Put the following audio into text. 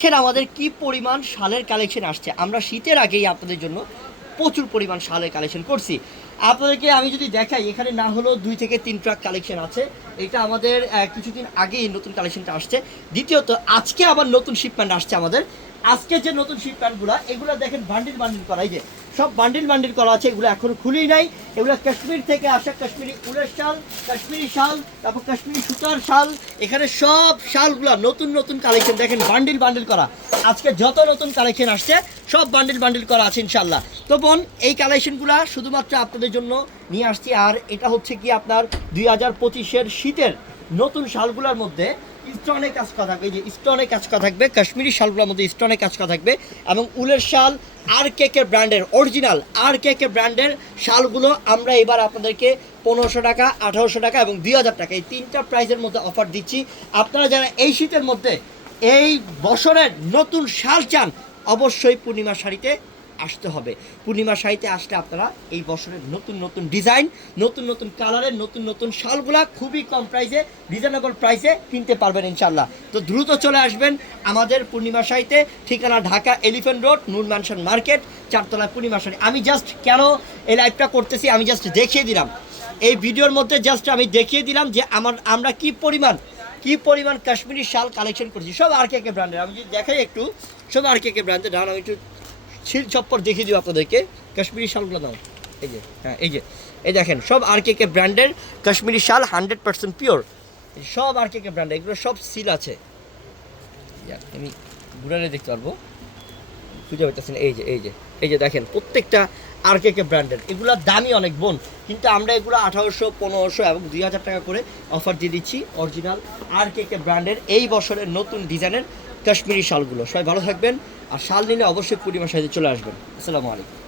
দেখেন আমাদের কি পরিমাণ শালের কালেকশন আসছে। আমরা শীতের আগেই আপনাদের জন্য প্রচুর পরিমাণ শালের কালেকশন করছি। আপনাদেরকে আমি যদি দেখাই, এখানে না হলেও দুই থেকে তিন ট্রাক কালেকশন আছে। এটা আমাদের কিছুদিন আগেই নতুন কালেকশনটা আসছে। দ্বিতীয়ত, আজকে আবার নতুন শিপমেন্ট আসছে আমাদের। আজকে যে নতুন শিপমেন্টগুলো এগুলো দেখেন বান্ডিল বান্ডিল করা। এই যে সব বান্ডিল বান্ডিল করা আছে, এগুলো এখনও খুলেই নাই। এগুলো কাশ্মীর থেকে আসা কাশ্মীরি উলের শাল, কাশ্মীরি শাল, তারপর কাশ্মীরি সুতার শাল, এখানে সব শালগুলো নতুন নতুন কালেকশন দেখেন বান্ডিল বান্ডিল করা। আজকে যত নতুন কালেকশন আসছে, সব বান্ডিল বান্ডিল করা আছে ইনশাল্লাহ তো বোন, এই কালেকশনগুলো শুধুমাত্র আপনাদের জন্য নিয়ে আসছি। আর এটা হচ্ছে কি আপনার দুই হাজার পঁচিশের শীতের নতুন শালগুলোর মধ্যে স্টোনে কাজ করা থাকবে যে স্টোনে কাজ করা থাকবে, কাশ্মীরি শালগুলোর মধ্যে স্টোনে কাজ করা থাকবে এবং উলের শাল আর কে কে ব্র্যান্ডের, অরিজিনাল আর কে কে ব্র্যান্ডের শালগুলো আমরা এবার আপনাদেরকে পনেরোশো টাকা, আঠারোশো টাকা এবং দুই হাজার টাকা এই তিনটা প্রাইসের মধ্যে অফার দিচ্ছি। আপনারা যারা এই শীতের মধ্যে এই বছরের নতুন শাল চান, অবশ্যই পূর্ণিমা শাড়িতে আসতে হবে। পূর্ণিমা শাড়িতে আসলে আপনারা এই বছরের নতুন নতুন ডিজাইন নতুন নতুন কালারের নতুন নতুন শালগুলা খুবই কম প্রাইসে রিজনেবল প্রাইসে কিনতে পারবেন ইনশাল্লাহ তো দ্রুত চলে আসবেন আমাদের পূর্ণিমা শাড়িতে, ঠিকানা Dhaka elephant road Noor mansion market চারতলা পূর্ণিমা শাড়ি। আমি জাস্ট কেন এই লাইভটা করতেছি, আমি জাস্ট দেখিয়ে দিলাম। এই ভিডিওর মধ্যে জাস্ট আমি দেখিয়ে দিলাম যে আমার, আমরা কি পরিমাণ কি পরিমাণ কাশ্মীরি শাল কালেকশন করছি। সব আর কে কে ব্র্যান্ডের আমি যদি দেখাই একটু, সব আর কে কে ব্র্যান্ডের দাঁড়ান আমি একটু ছিল চপ্পর দেখিয়ে দিব আপনাদেরকে। কাশ্মীরি শালগুলো দাও এই যে হ্যাঁ এই যে। এই দেখেন, সব আর কে কে ব্র্যান্ডের কাশ্মীরি শাল হান্ড্রেড পার্সেন্ট পিওর সব আর কে কে ব্র্যান্ডের এগুলো সব সিল আছে। আমি ঘুরালে দেখতে পারব। খুঁজে পাচ্ছেন এই যে এই যে এই যে দেখেন, প্রত্যেকটা আর কে কে ব্র্যান্ডের এগুলোর দামই অনেক বোন, কিন্তু আমরা এগুলো আঠারোশো, পনেরোশো এবং দুই হাজার টাকা করে অফার দিয়ে দিচ্ছি অরিজিনাল আর কে কে ব্র্যান্ডের এই বছরের নতুন ডিজাইনের কাশ্মীরি শালগুলো। সবাই ভালো থাকবেন, আর শাল নিলে অবশ্যই পূর্ণিমার সাথে চলে আসবেন। আসসালামু আলাইকুম।